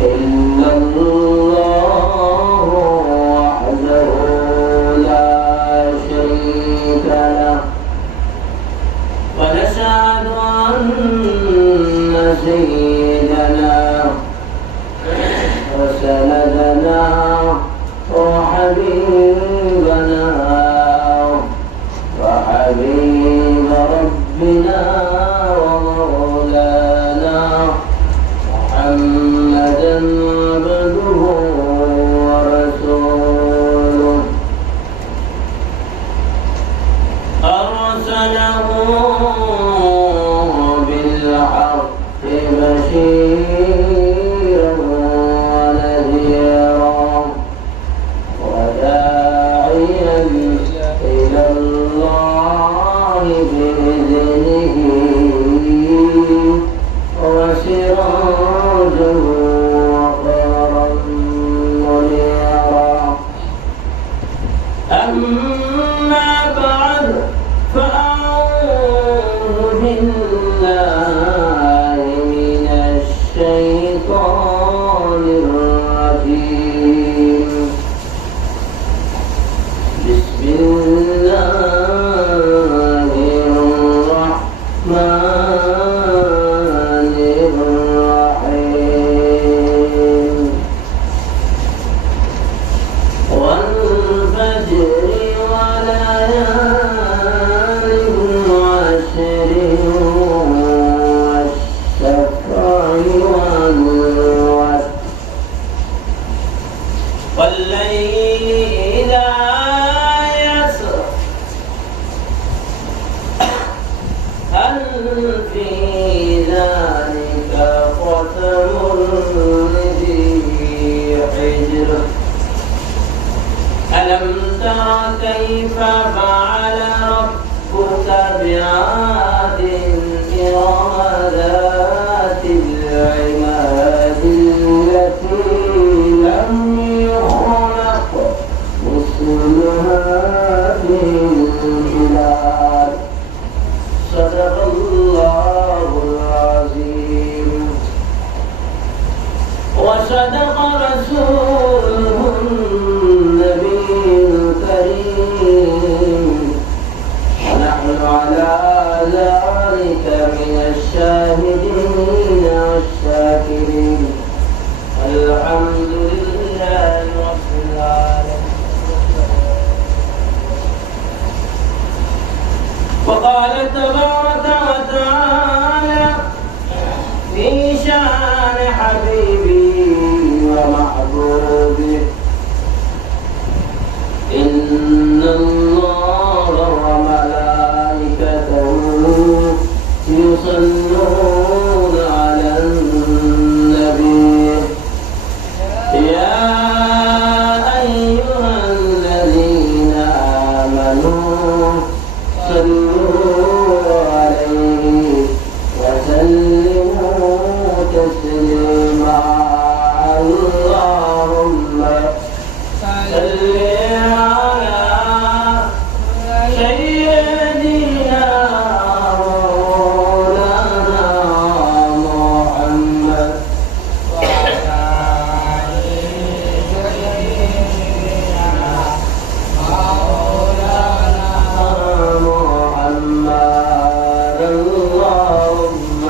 إلا الله وحده لا شريك له ونشهد أن سيدنا وسندنا وحبيبنا وحبيب ربنا ومولانا محمدا عبده ورسوله أرسله بالحق بشيرا ونذيرا وداعيا إلى الله بإذنه وسراجا وقمرا منيرا أما بعد فأعوذ بالله من الشيطان الرجيم بسم الله الرحمن الرحيم والفجر وليال عشر والشفع والوتر والليل إذا يسر هل في ذلك قسم لذي حجر ألم تر كيف فعل ربك بعاد إرم ذات العماد التي لم يخلق مثلها في البلاد صدق الله العظيم وصدق رسوله النبي الكريم ونحن على ذلك من الشاهدين والشاكرين الحمد لله رب العالمين. وقال تبارك وتعالى في شان حبيبي ومحبوبي إن الله وملائكته يصلون على النبي يا أيها الذين آمنوا صلوا عليه وسلموا تسليما اللهم صل على سيدنا مولانا محمد وعلى آل سيدنا مولانا محمد اللهم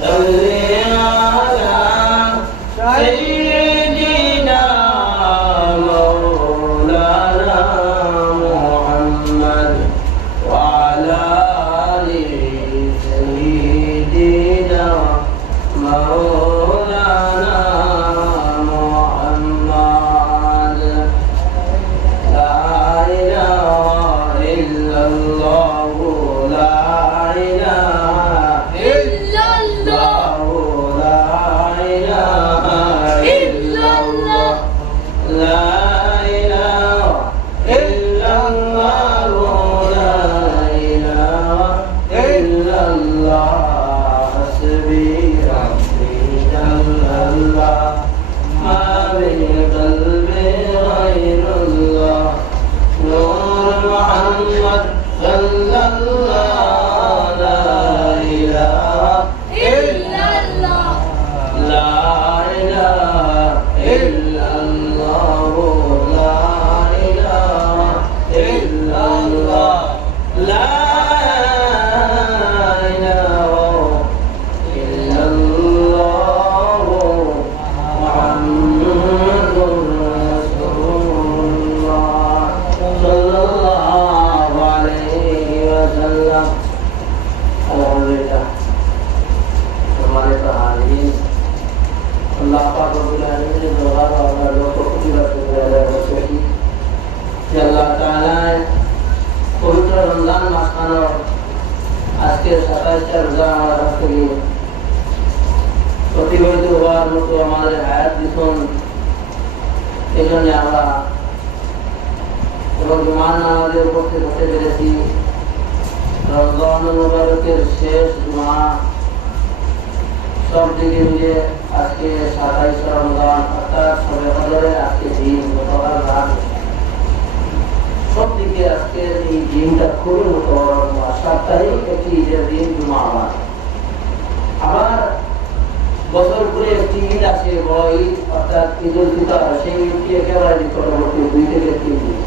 صل على سيدنا مولانا محمد وعلى آل سيدنا مولانا محمد لا إله إلا الله لا إله إلا الله لا إله ইলাহা ইল্লাল্লাহু লা ইলাহা ইল্লাল্লাহ লা পবিত্র রমজান মাসখানোর আজকে 27টা রোজা আমার কাছ থেকে প্রতিবাহিত হওয়ার মতো আমাদের হায়াত দিচ্ছেন। এই জন্য আমরা এবং জুমার নামাজের পক্ষে বসে পেরেছি। রমজান মুবারকের শেষ জুমা সব দিকে মিলে আজকে 27 রমজান অর্থাৎ শবে কদরের আজকে দিন গতকাল রাত সব দিকে আজকে এই দিনটা খুবই মোটামুটি সাপ্তাহিক একটি ঈদের দিন জুমা। আবার বছর ঘুরে একটি ঈদ আসে বড় ঈদ অর্থাৎ ঈদুল ফিতর, সেই ঈদটি একেবারে নিকটবর্তী 2 থেকে 3 দিন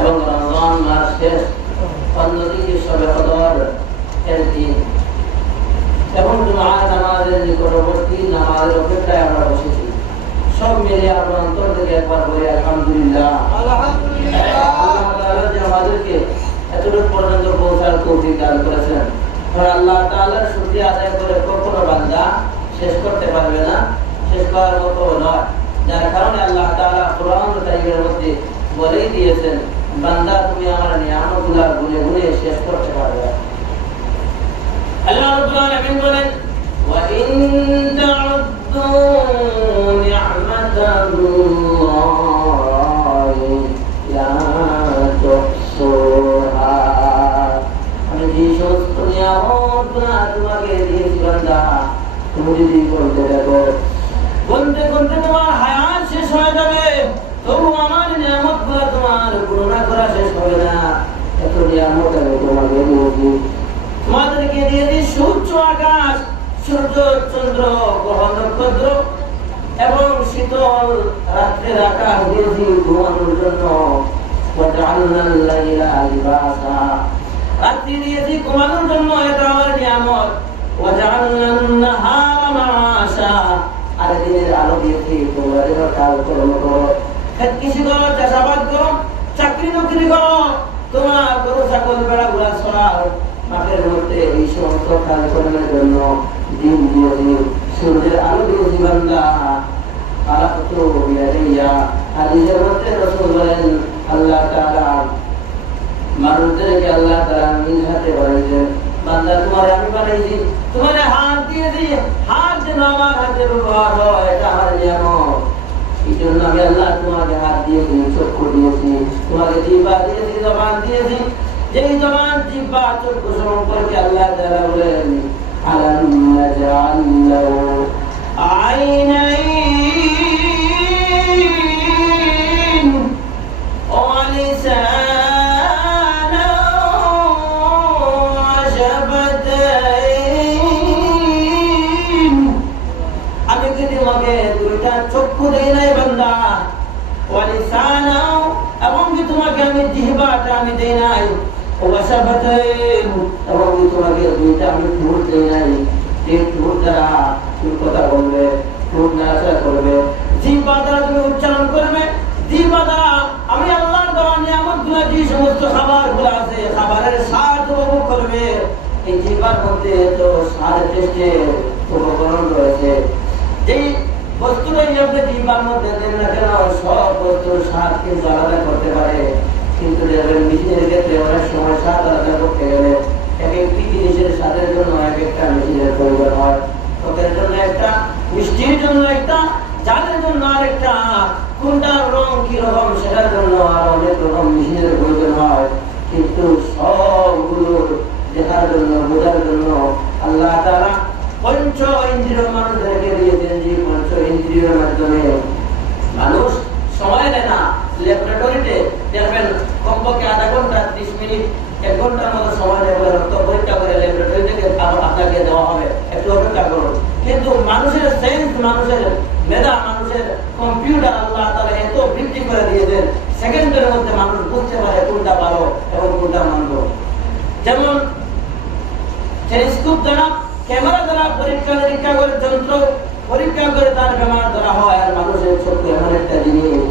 এবং রমজান মাস শেষ অন্যদিকে শবে কদর এর দিন এবং জুমার নামাজের নিকটবর্তী নামাজের অপেক্ষায় আমরা বসেছি। সব মিলে আমরা অন্তর থেকে একবার বলি আলহামদুলিল্লাহ। আল্লাহ তাআলা যে আমাদেরকে এতটুকু পর্যন্ত পৌঁছার তৌফিক দান করেছেন, আর আল্লাহ তাআলার শুকরিয়া আদায় করে কখনো বান্দা শেষ করতে পারবে না, শেষ করার মতো নয়। যার কারণে আল্লাহ তাআলা কোরআন কারীমের মধ্যে বলেই দিয়েছেন, বান্দা তুমি আমার নিয়ামতগুলো গুনে গুনে শেষ করতে পারবে। আল্লাহ রাব্বুল আলামিন বলেন, ওয়া ইন তা'উদ্দু নি'মাতাল্লাহি লা তুহসুহা। আমি যে সমস্ত নিয়ামতগুলো তোমাকে দিয়েছি বান্দা, তুমি যদি বলতে থাকো, বলতে বলতে তোমার হায়াত শেষ হয়ে যাবে, তবু আমার নিয়ামতগুলো তোমার গণনা করা শেষ হবে না। এত নিয়ামত আমি তোমাকে দিয়েছি। তোমাদেরকে দিয়েছি সূর্য, আকাশ, সূর্য, চন্দ্র, গ্রহ, নক্ষত্র এবং শীতল রাত্রের আকাশ দিয়েছি ঘুমানোর জন্য। রাত্রি দিয়েছি ঘুমানোর জন্য, এটা আমার নিয়ামত। আর দিনের আলো দিয়েছি তোমরা যেন কাজ কর্ম করো, কৃষি করো, চাষাবাদ করো, চাকরি নকরি করো, তোমার গরু ছাগল ভেড়া ঘোড়া চড়াও, মাঠের মধ্যে এই সমস্ত কাজকর্মের জন্য দিন দিয়েছি। সূর্যের আলো দিয়েছি বান্দা। হাদিসের মধ্যে রাসূল বলেন, আল্লাহ তাআলা মানুষদেরকে আল্লাহ তাআলা নিজ হাতে বানাইছেন। বান্দা তোমার আমি বানাইছি, তোমার হাত দিয়েছি, হাত যেন আমার হাতে ব্যবহার হয়, এটা আমার নিয়ামত। এই জন্য আমি আল্লাহ তোমাকে হাত দিয়েছি, চক্ষু দিয়েছি, তোমাকে জিহ্বা দিয়েছি, জবান দিয়েছি। যেই জবান, জিহ্বা, চক্ষু সম্পর্কে আল্লাহ তাআলা বলেন, আলাম নাজআল লাহু আইনাইন ওয়া লিসানান ওয়া শাফাতাইন। আমি কি তোমাকে দুইটা চক্ষু দেই নাই বান্দা? ওয়া লিসানান, এবং কি তোমাকে আমি জিহ্বাটা আমি দেই নাই? ওয়া শাফাতাইন, এবং কি তোমাকে দুইটা আমি ঠোঁট দেই নাই? যে ঠোঁট দ্বারা তুমি কথা বলবে, ঠোঁট নাড়াচাড়া করবে, জিহ্বা দ্বারা তুমি উচ্চারণ করবে, জিহ্বা দ্বারা আমি আল্লাহর দেওয়া নিয়ামতগুলো, যে সমস্ত খাবারগুলো আছে, খাবারের স্বাদ উপভোগ করবে। এই জিহ্বার মধ্যে তো স্বাদ টেস্টের উপকরণ রয়েছে। যেই বস্তুটাই আপনি জিহ্বার মধ্যে দেন না কেন, সব বস্তুর স্বাদ কিন্তু আলাদা করতে পারে। কিন্তু মেশিনের ক্ষেত্রে অনেক সময় স্বাদ আলাদা করতে গেলে এক একটি জিনিসের স্বাদের জন্য এক একটা মেশিনের প্রয়োজন হয়। ওদের জন্য একটা, মিষ্টির জন্য একটা, জালের জন্য আরেকটা, কোনটার রং কি রকম সেটার জন্য আর অনেক রকম মেশিনের প্রয়োজন হয়। কিন্তু সবগুলো দেখার জন্য, বোঝার জন্য আল্লাহ তাআলা পঞ্চ ইন্দ্রিয় মানুষদেরকে দিয়েছেন। যে পঞ্চ ইন্দ্রিয়ের মাধ্যমে মানুষ সময় নেয় না। ল্যাবরেটরিতে দেখবেন কমপক্ষে আধা ঘন্টা, 30 মিনিট, 1 ঘন্টার মতো সময় নেবে রক্ত পরীক্ষা করে ল্যাবরেটরি থেকে আপনাকে দেওয়া হবে, একটু অপেক্ষা করুন। কিন্তু মানুষের সেন্স, মানুষের মানুষের মেধা, মানুষের কম্পিউটার আল্লাহ তাআলা এত বৃদ্ধি করে দিয়েছেন, সেকেন্ডের মধ্যে মানুষ বুঝতে পারে কোনটা ভালো এবং কোনটা মন্দ। যেমন টেলিস্কোপ দ্বারা, ক্যামেরা দ্বারা পরীক্ষা নিরীক্ষা করে, যন্ত্র পরীক্ষা করে তার বেমার ধরা হয়। আর মানুষের চক্ষু এমন একটা জিনিস,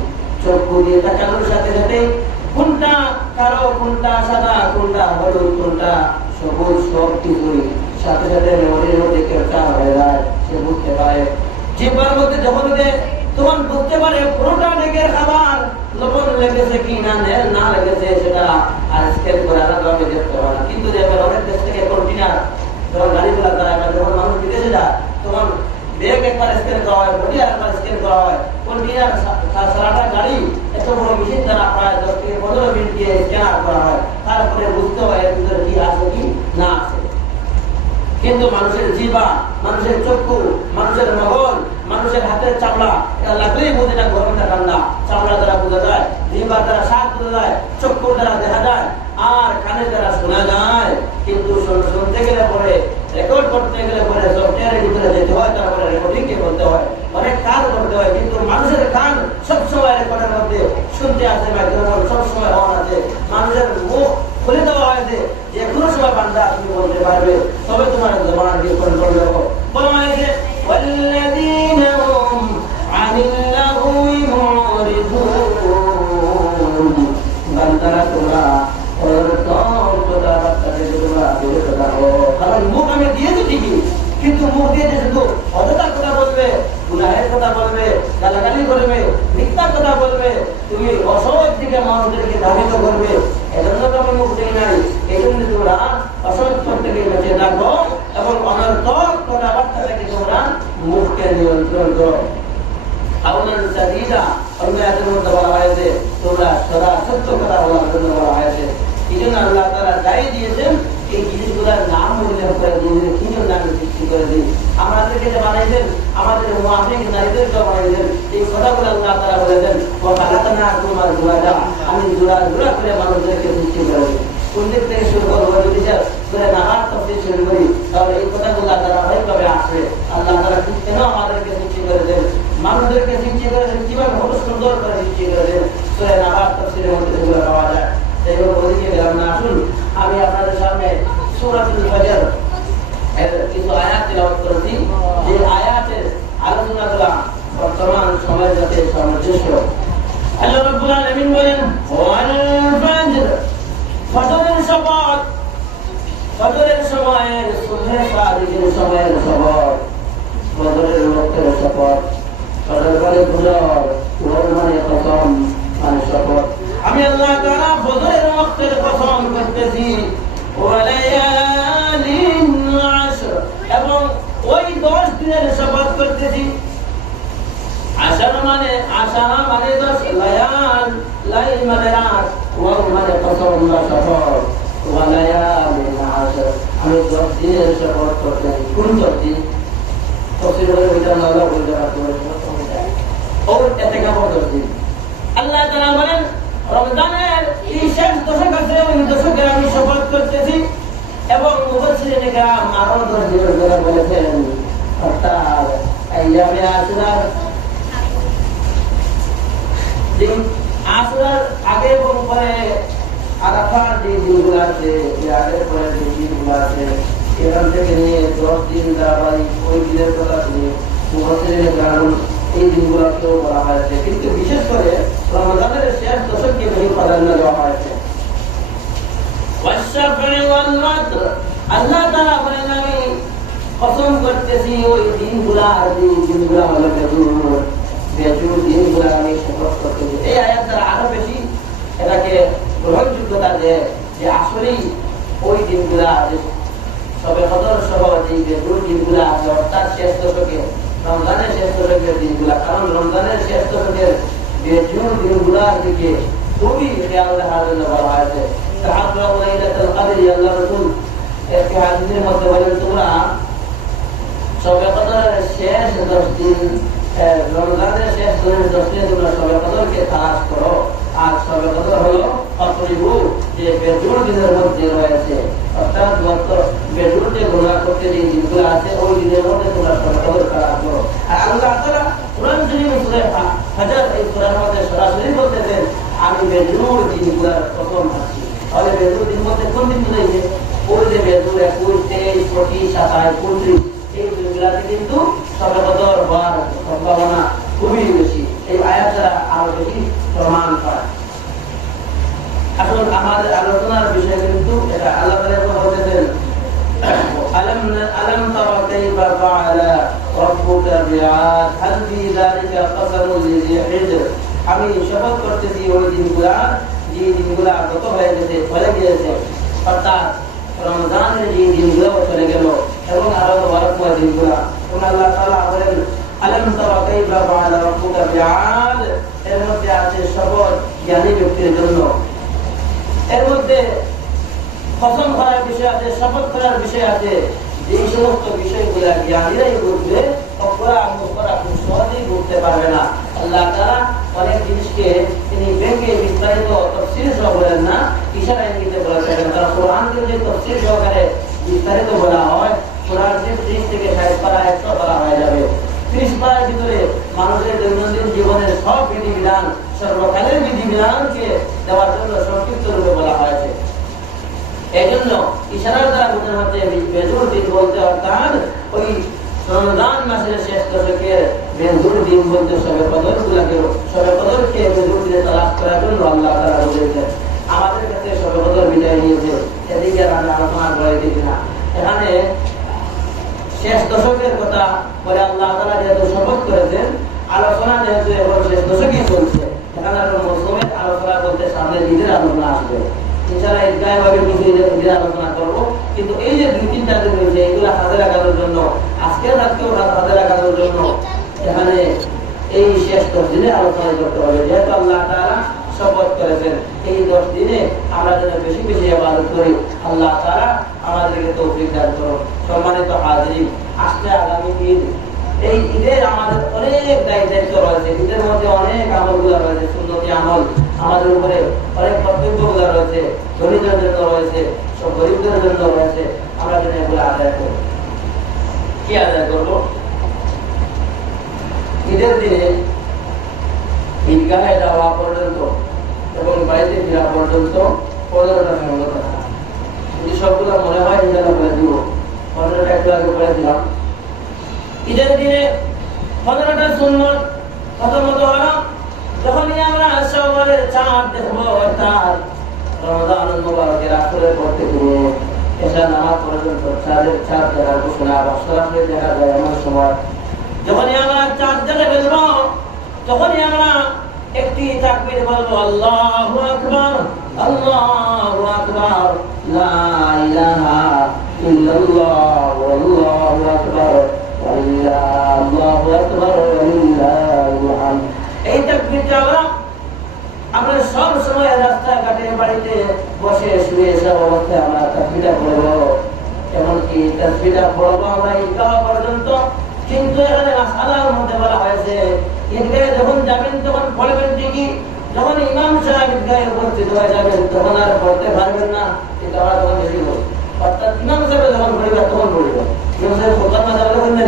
চক্ষু দিয়ে তাকানোর সাথে সাথে কোনটা কালো, কোনটা সাদা, কোনটা হলুদ, কোনটা সবুজ, সব কিছুই সাথে সাথে মেমোরির মধ্যে ক্যাপচার হয়ে যায়, সে বুঝতে পারে। জিহ্বার মধ্যে যখন তখন বুঝতে পারে পুরোটা ডেকের খাবার লবণ লেগেছে কি না না লেগেছে, সেটা আর স্ক্যান করে আলাদাভাবে দেখতে পারে না। কিন্তু দেখবেন অনেক দেশ থেকে কন্টেনার যখন গাড়িগুলো দাঁড়ায়, যখন মানুষ বিদেশে যায় তখন ব্যাগ একবার স্ক্যান করা হয়, বডি আরেকবার স্ক্যান করা হয়। কন্টেনার সারাটা গাড়ি এত বড় মেশিন দ্বারা প্রায় 10 থেকে 15 মিনিট দিয়ে স্ক্যানার করা হয়, তারপরে বুঝতে হয় এর ভিতরে কি আছে কি না আছে। কিন্তু মানুষের জিহ্বা, মানুষের চক্ষু, মানুষের মগজ, মানুষের হাতের চামড়া, এটা লাগলেই বোঝে এটা গরম না ঠান্ডা। চামড়া দ্বারা বোঝা যায়, জিহ্বা দ্বারা স্বাদ বোঝা যায়, চক্ষুর দ্বারা দেখা যায়, আর কানের দ্বারা শোনা যায়। কিন্তু শুনতে গেলে পরে, রেকর্ড করতে গেলে পরে সফটওয়্যারের ভিতরে যেতে হয়, তারপরে রেকর্ডিং করতে হয়, অনেক কাজ করতে হয়। কিন্তু মানুষের কান সবসময় রেকর্ডের মধ্যে শুনতে আসে, মাইক্রোফোন সবসময় অন আছে। মানুষের মুখ খুলে দেওয়া হয়েছে, যে কোনো সময় বান্দা তুমি বলতে পারবে, তবে তোমার জবান দিয়ে কন্ট্রোল দেবো। বলা হয়েছে ওয়াল্লাযীনা হুম আনিল লাগwi মুরিদুন, বান্দারা তোমরা কারণ মুখ আমি দিয়েছি ঠিকই, কিন্তু মুখ দিয়ে শুধু অযথার কথা বলবে, গুনাহের কথা বলবে, গালাগালি করবে, মিথ্যার কথা বলবে, তুমি অসৎ দিকে মানুষদেরকে ধাবিত করবে। এজন্য তো আমি মুখ দিই নাই। এই জন্য তোমরা অসৎ থেকে বেঁচে থাকো এবং অনর্থক কথাবার্তা থেকে তোমরা মুখকে নিয়ন্ত্রণ করো। আউলান সাদিদা, অন্য আয়াতের মধ্যে বলা হয়েছে তোমরা সদা সত্য কথা বলার জন্য বলা হয়েছে। এই জন্য আল্লাহ তাআলা দায়ী দিয়েছেন এই জিনিসগুলোর নাম উল্লেখ করে দিয়েছেন, কি জন্য আমি সৃষ্টি করে দিই। আমাদেরকে যে বানাইছেন, আমাদের মুআফিক নারীদেরকে বানাইছেন, এই কথাগুলো আল্লাহ তাআলা বলেছেন আমি জোড়া জোড়া করে মানুষদেরকে সৃষ্টি করে দিই। কোন দিক থেকে শুরু করবো, যদি করে নামাজ তফসির শুরু করি, তাহলে এই কথাগুলো ধারাবাহিকভাবে আসবে। আল্লাহ তাআলা কেন আমাদেরকে সৃষ্টি করেছেন, মানুষদেরকে সৃষ্টি করেছেন, কিভাবে কত সুন্দর করে সৃষ্টি করেছেন, সূরা নাহার তাফসীরের মধ্যে সেগুলো পাওয়া যায়। সেগুলো ওদিকে গেলাম না। আসুন আমি আপনাদের সামনে সূরাতুল ফজর এর কিছু আয়াত তেলাওয়াত করেছি, যে আয়াতের আলোচনাগুলো বর্তমান সময়ের সাথে সামঞ্জস্য। আল্লাহ রাব্বুল আলামিন বলেন ওয়াল ফজর, ফজরের শপথ, ফজরের সময়ের সুবহের সাদিকের সময়ের শপথ, ফজরের ওয়াক্তের শপথ। ফজর মানে ফজর, ওয়াল মানে কসম, মানে শপথ। আমি আল্লাহ তাআলা ফজরের ওয়াক্তের কসম করতেছি, ওয়ালায়ালিন আশর, এবং ওই 10 দিনের শপথ করতেছি। আশর মানে 10, লায়াল, লাইল মানে রাত, ওয়াল মানে কসম বা শপথ, ওয়ালায়ালিন আশর, আমি 10 দিনের শপথ করতেছি। কোন 10 দিন? তফসীরের ভিতরে আল্লাহ বলে রাখছেন ওর এতে কাপড় 10 দিন। আল্লাহ তাআলা বলেন রমজানের এই শেষ দশক আছে, ওই দশকের আমি শপথ করতেছি। এবং মুফাসসিরিনে কেরাম আরো 10 দিনের কথা বলেছেন, অর্থাৎ আইয়ামে আশুরার দিন, আশুরার আগে এবং পরে আরাফার যে দিনগুলো আছে, এই আগের পরে যে দিনগুলো আছে, এখান থেকে নিয়ে 10 দিন ধারাবাহিক ওই দিনের কথা নিয়ে মুফাসসিরিনে কেরাম এই দিনগুলোকেও বলা হয়েছে। কিন্তু বিশেষ করে রমজানের শেষ দশককে বেশি প্রাধান্য দেওয়া হয়েছে। আল্লাহ তাআলা বলেন আমি কসম করতেছি ওই দিনগুলা, যে দিনগুলা হলো বেজুর দিনগুলা আমি শপথ করতেছি। এই আয়াত দ্বারা আরো বেশি এটাকে গ্রহণযোগ্যতা দেয় যে আসলেই ওই দিনগুলা সবে কদর সহ যে বেজুর দিনগুলা আছে, অর্থাৎ শেষ দশকে, রমজানের শেষ দশকের দিনগুলা। কারণ রমজানের শেষ দশকের বেজুর দিনগুলার দিকে খুবই খেয়াল রাখার জন্য বলা হয়েছে। তাআল্লাহু লাইলাতুল কদর, আল্লাহ রাসূল একটি হাদিসের মধ্যে বলেন তোমরা সবে কদরের শেষ 10 দিন, রমজানের শেষ 10 দিন তোমরা সবে কদরকে তালাশ করো। আর সবে কদর হলো অতরিবু, যে বেজুর দিনের মধ্যে রয়েছে, অর্থাৎ বেজুর যে গুনাহ করতে যে দিনগুলো আছে ওই দিনের মধ্যে তোমরা সতর্ক থাকো। আর আল্লাহ তাআলা কুরআন শরীফে সূরা হাজর এই সূরার মধ্যে সরাসরি বলতেছেন আমি বেজুর দিনগুলোর কসম খাচ্ছি। তাহলে বেজুর দিন মধ্যে কোন দিন রয়েছে? ওই যে বেজুর 21, 23, 25, 27, 29 এই দিনগুলোতে কিন্তু শবে কদর হওয়ার সম্ভাবনা খুবই বেশি। এই আয়াতটা আরো বেশি প্রমাণ পায়। আসলে আমাদের আলোচনার বিষয় কিন্তু এটা আল্লাহ তাআলা বলেছেন আলম তারা কাইফা ফাআলা রাব্বুকা বিআদ হাল ফি যালিকা কাসামুল লিযি হিজর। আমি শপথ করতেছি ওই দিনগুলা যে দিনগুলা গত হয়ে গেছে, চলে গিয়েছে, অর্থাৎ রমজানের যে দিনগুলো চলে গেল এবং আরো বরকত দিনগুলা। এবং আল্লাহ তাআলা বলেন আলম তারা কাইফা ফাআলা রাব্বুকা বিআদ, এর মধ্যে আছে শপথ জ্ঞানী ব্যক্তির জন্য, এর মধ্যে কসম করার বিষয় আছে, শপথ করার বিষয় আছে। যে সমস্ত বিষয়গুলো জ্ঞানীরাই বুঝবে, অপরা মুখরা খুব সহজেই বুঝতে পারবে না। আল্লাহ তাআলা অনেক জিনিসকে তিনি ব্যাখ্যা বিস্তারিত তাফসীর সহ বলেন না, ইশারা ইঙ্গিতে বলেছেন। কারণ কোরআনকে যে তাফসীর সহকারে বিস্তারিত বলা হয়, কোরআন 30 থেকে 60 পারা 100 পারা হয়ে যাবে। 30 পারার ভিতরে মানুষের দৈনন্দিন জীবনের সব বিধিবিধান, সর্বকালের বিধিবিধানকে দেওয়ার জন্য সংক্ষিপ্ত রূপে বলা হয়েছে। এই জন্য ইশারার দ্বারা বোঝানো হচ্ছে বেজুর দিন বলতে অর্থাৎ ওই রমজান মাসের শেষ দশকের বেজুর দিন বলতে শবে কদরকে বেজুর দিনে তালাশ করার জন্য আল্লাহ তাআলা বলেছেন। আমাদের ক্ষেত্রে শবে কদর বিদায় নিয়েছে, এদিকে আমি আলোচনা করে দিচ্ছি না। এখানে শেষ দশকের কথা বলে আল্লাহ তাআলা যেহেতু শপথ করেছেন, আলোচনা যেহেতু এখন শেষ দশকই চলছে, এখানে মৌসুমের আলোচনা করতে সামনে দিনের আলোচনা আসবে। ইনশাআল্লাহ ইসলামভাবে দিনের আলোচনা করবো। কিন্তু এই যে 2-3টা দিন রয়েছে এগুলো হাতে লাগানোর জন্য, আজকের রাতকেও হাতে লাগানোর জন্য এখানে এই শেষ 10 দিনে আলোচনা করতে হবে। যেহেতু আল্লাহ তাআলা শপথ করেছেন এই 10 দিনে আমরা যেন বেশি বেশি ইবাদত করি, আল্লাহ তাআলা আমাদেরকে তৌফিক দান করুন। সম্মানিত হাজিরিন, আসলে আগামী ঈদ, এই ঈদের আমাদের অনেক দায়িত্ব রয়েছে। ঈদের মধ্যে অনেক আমলগুলো রয়েছে, সুন্নতি আমল আমাদের উপরে অনেক কর্তব্যগুলো রয়েছে, ধনীদের জন্য রয়েছে, সব গরিবদের জন্য রয়েছে। আমরা যেন এগুলো আদায় করব। কি আদায় করব? ঈদের দিনে ঈদগাহে যাওয়া পর্যন্ত এবং বাড়িতে ফেরা পর্যন্ত 15টা সময় কথা। যদি সবগুলো মনে হয় ইনশাআল্লাহ বলে দিব। 15টা একটু আগে বলে দিলাম। ঈদের দিনে 15টা সুন্নত প্রথমত হলো যখনই আমরা শাওয়ালের চাঁদ দেখব, অর্থাৎ রমজানুল মুবারকের আসরের পর থেকে এশার নামাজ পর্যন্ত চাঁদ দেখার ঘোষণা বা সরাসরি দেখা যায় এমন সময় যখনই আমরা চাঁদ দেখে ফেলব, তখনই আমরা একটি তাকবীর বলবো, আল্লাহু আকবার, আল্লাহু আকবার, লা ইলাহা ইল্লাল্লাহ, আল্লাহু আকবার, আল্লাহু আকবার, লিল্লাহিল হামদ। এই তাকবীরটা আমরা সব সময় রাস্তাঘাটে বাড়িতে বসে শুয়ে সব অবস্থায় আমরা তাকবীরটা পড়বো। এমনকি তাকবীরটা পড়বো আমরা ঈদগাহ পর্যন্ত। কিন্তু এখানে মাসআলার মধ্যে বলা হয়েছে ঈদগাহে যখন যাবেন তখন পড়বেন ঠিকই, যখন ইমাম সাহেব ঈদগাহে উপস্থিত হয়ে যাবেন তখন আর পড়তে পারবেন না। কিন্তু আমরা তখন বেশি বলবো, অর্থাৎ ইমাম সাহেব যখন পড়বে তখন পড়বে। ইমাম সাহেব খুতবা না দেওয়া বলবেন না,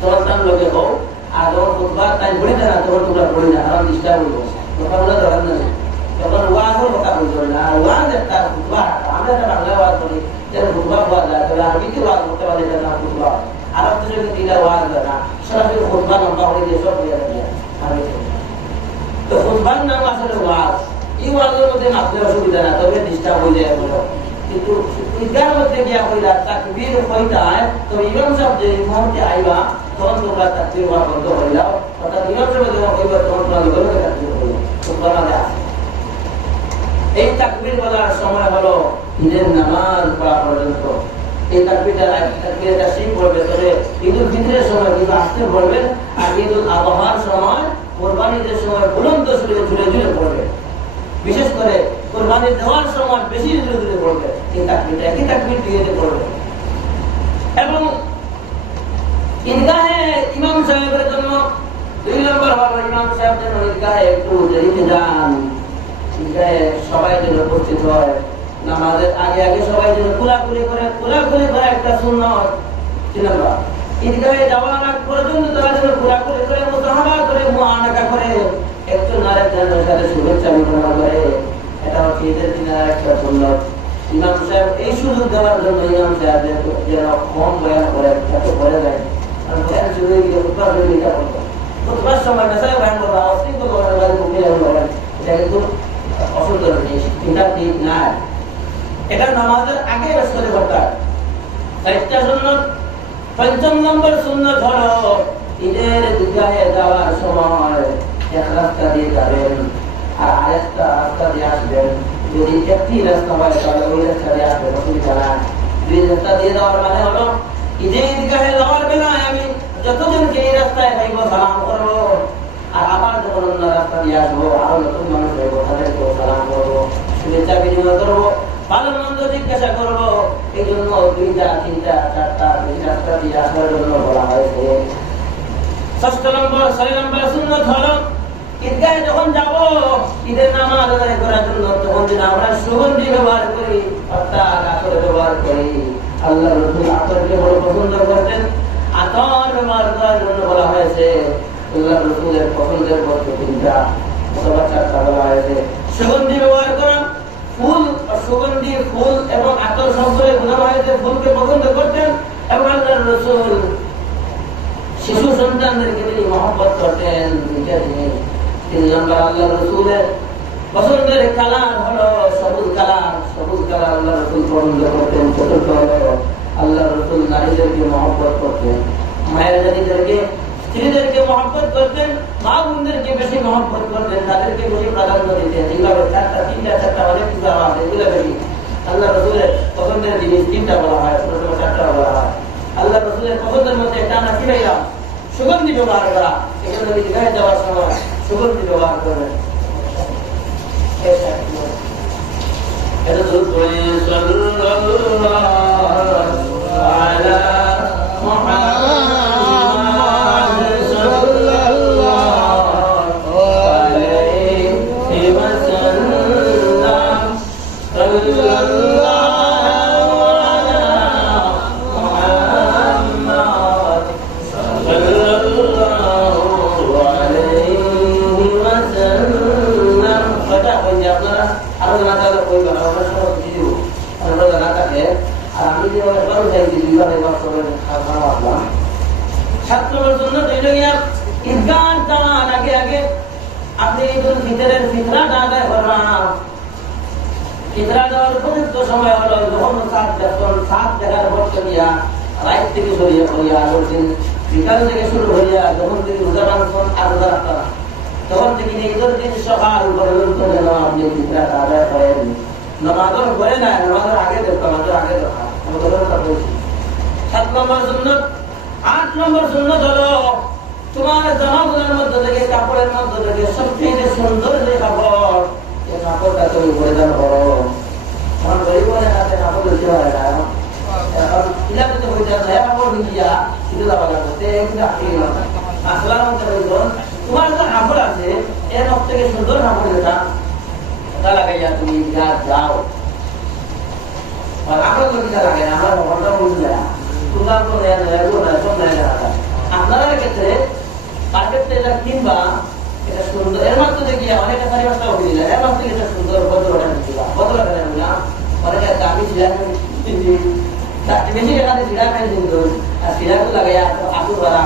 তখন তার লোকে হোক। আর যখন খুতবা তাই পড়ে না তখন তোমরা পড়ে না, কারণ ডিস্টার্ব হইব। কথাগুলো ধরেন না, যখন ওয়াজও কথা বলতে না, ওয়াজ একটা খুতবা। আমরা একটা বাংলা ওয়াজ করি, যেন খুতবা পাওয়া যায়, তবে আরবিতে ওয়াজ করতে পারলে এটা না খুতবা। আরব দেশে কিন্তু এটা ওয়াজ হয় না, সরাসরি খুতবা লম্বা হয়ে গিয়ে সব হয়ে যাবে আরবিতে। তো খুতবার নাম আসলে ওয়াজ। এই ওয়াজের মধ্যে মাত্র অসুবিধা না, তবে ডিস্টার্ব হয়ে যায় বলো। কিন্তু ঈদগাহের মধ্যে গিয়া কইলা তাকবীর হইতায়, তো ইমাম সাহেব যে মুহূর্তে আইবা তখন তোমরা তাকবীর হওয়া বন্ধ হয়ে যাও। অর্থাৎ ইমাম সাহেব যখন কইবা তখন তোমরা গরমে তাকবীর হইবা। সুবহানাল্লাহ আছে। এই তাকবীর বলার সময় হলো ঈদের নামাজ পড়া পর্যন্ত। এই তাকবীরটা শিখ পড়বে, তবে ঈদুল ফিতরের সময় কিন্তু আসতে পড়বে। আর ঈদুল আযহার সময়, কুরবানির সময় বুলন্দ সুরে ঝুলে ঝুলে পড়বে। বিশেষ করে কুরবানি দেওয়ার সময় বেশি জোরে জোরে পড়বে। এই তাকবীরটা একই তাকবীর দিয়ে পড়বে। এবং ঈদগাহে ইমাম সাহেবের জন্য 2 নম্বর হলো ইমাম সাহেব যেন ঈদগাহে একটু দেরিতে যান। ঈদগাহে সবাই যেন উপস্থিত হয়, নামাজের আগে আগে সবাই যেন কোলাকুলি করে একটা সুন্নত ছিল। ঈদগাহে যাওয়ার আগ পর্যন্ত তারা যেন কোলাকুলি করে মুসাহাবা করে মুআনাকা করে একজন আরেকজনের সাথে শুভেচ্ছা বিনিময় করে। এটা হচ্ছে ঈদের দিনের একটা সুন্নত। ইমাম সাহেব এই সুযোগ দেওয়ার জন্য ইমাম সাহেব যেন কম বয়ান করে এত করে যায়, কারণ বয়ান শুরু হয়ে গিয়ে খুতবা হয়ে গিয়ে করতো খুতবার সময় মেসায় বয়ান করবো অশৃঙ্খল করেন মুখিয়া করেন, এটা কিন্তু অসুন্দর জিনিস, এটা ঠিক না। এটা নামাজের আগে ব্যস্ত করতে হয়। চারটা সুন্নত। পঞ্চম নম্বর সুন্নত হলো ঈদের ঈদগাহে যাওয়ার সময় এক রাস্তা দিয়ে যাবেন আর আরেকটা রাস্তা দিয়ে আসবেন। যদি একটি রাস্তা হয় তাহলে ওই রাস্তা দিয়ে আসবেন, অসুবিধা না। দুই রাস্তা দিয়ে যাওয়ার মানে হলো ঈদের ঈদগাহে যাওয়ার বেলায় আমি যতজনকে এই রাস্তায় যাইব সালাম করবো, আর আবার যখন অন্য রাস্তা দিয়ে আসবো আরো নতুন মানুষ হইব তাদেরকেও সালাম করবো, শুভেচ্ছা বিনিময় করবো, ভালো মন্দ জিজ্ঞাসা করবো। এই জন্য দুইটা তিনটা চারটা দুই রাস্তা দিয়ে আসার জন্য বলা হয়েছে। ষষ্ঠ নম্বর 6 নম্বর সুন্নত হলো ঈদগাহে যখন যাব ঈদের নামাজ আদায় করার জন্য তখন যেন আমরা সুগন্ধি ব্যবহার করি, অর্থাৎ আতর ব্যবহার করি। আল্লাহ রাসূল আতরকে বড় পছন্দ করতেন, আতর ব্যবহার করার জন্য বলা হয়েছে। আল্লাহ রাসূলের পছন্দের বস্তু তিনটা, অথবা চারটা বলা হয়েছে। সুগন্ধি ব্যবহার করা, ফুল, সুগন্ধি ফুল এবং আতর সম্পর্কে বোঝানো হয়েছে ফুলকে পছন্দ করতেন। এবং আল্লাহ রাসূল শিশু সন্তানদেরকে তিনি মহব্বত করতেন। তিন নম্বর আল্লাহ রাসূলের পছন্দের কালার হলো সবুজ কালার। সবুজ কালার আল্লাহ রাসূল পছন্দ করতেন। চতুর্থ হলো আল্লাহ রাসূল নারীদেরকে মহব্বত করতেন, মায়ের জাতিদেরকে স্ত্রীদেরকে মহব্বত করতেন, মা বোনদেরকে বেশি মহব্বত করতেন, তাদেরকে বেশি প্রাধান্য দিতেন। এইভাবে চারটা তিনটা চারটা অনেক কিছু আছে, এগুলো বেশি আল্লাহ রাসূলের পছন্দের জিনিস তিনটা বলা হয়, প্রথমে চারটা বলা হয়। আল্লাহ রাসূলের পছন্দের মধ্যে একটা আমরা কি পাইলাম? সুগন্ধি ব্যবহার করা। এজন্য ঈদগাহে যাওয়ার সময় সুগন্ধি ব্যবহার করবেন। এটা তো বলে সাল্লাল্লাহু আলা মুহাম্মাদ সাল্লাল্লাহু আলাইহি ওয়াসাল্লাম সাল্লাল্লাহু আপনি ঈদুল ফিতরের ফিতরাটা আদায় করলাম। ফিতরা দেওয়ার উপযুক্ত সময় হলো যখন সাত দেখার বর্ষ দিয়া রাত থেকে সরিয়ে করিয়া দিন বিকাল থেকে শুরু হইয়া যখন থেকে রোজা রাখছেন আর রোজা রাখতাম, তখন থেকে ঈদের দিন সকাল পর্যন্ত যেন আপনি ফিতরাটা আদায় করেন। নামাজের পরে না, নামাজের আগে দেখতাম, নামাজের আগে দেখা আমাদের কথা বলছি। 7 নম্বর সুন্নত। 8 নম্বর সুন্নত হলো তোমার জামাগুলোর মধ্যে থেকে কাপড়ের মধ্যে থেকে সবচেয়ে সুন্দর যে কাপড়, এই কাপড়টা তুমি পরিধান করো। আমার গরিব হাতে কাপড় দিতে পারে না, এখন ইলাকাতে হয়ে যায় না, কাপড় দিয়া শীতে যাওয়া লাগবে আসলাম। তোমার যে কাপড় আছে এর সব থেকে সুন্দর কাপড় যেটা ওটা লাগাইয়া তুমি যাও। কাপড় তো কিনা লাগে না, আমার ঘরটা বুঝে যায় তোমার তো নেয় সব নেয় না। আপনাদের ক্ষেত্রে পারফেক্ট টেলার কিংবা এটা সুন্দর এর মাধ্যমে গিয়ে অনেকে সারি বাসটা উঠে দিলে এর মাধ্যমে এটা সুন্দর বদলটা দিলা বদলটা না অনেকে দামি ছিলেন বেশি টাকা দিয়ে সিরা খাই কিন্তু আর সিরাকু লাগাইয়া আপু করা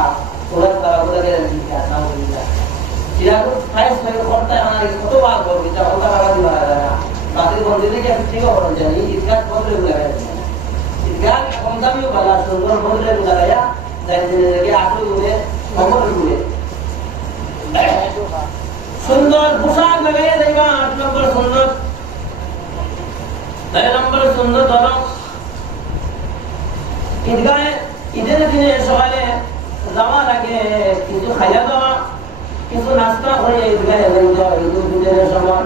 ওরা তারা ওরা গেলেন সিরাকু প্রাইস থেকে করতে আমার কতবার করবি তা ওটা টাকা দিবা না বাতিল বন্ধ দিলে কি ঠিক হবে জানি ঈদগাহ বদলে লাগাই ঈদগাহ কম দামিও ভালো সুন্দর বদলে লাগাইয়া যাই দিলে আপু উড়ে খবর উড়ে সুন্দর পোশাক লাগাইয়া যাইবা। 8 নম্বর সুন্নত। 9 নম্বর সুন্নত হলো ঈদগাহে ঈদের দিনে সকালে যাওয়ার আগে কিছু খাইয়া দেওয়া, কিছু নাস্তা করে ঈদগাহে যাইতে হয় ঈদুল ফিতরের সময়।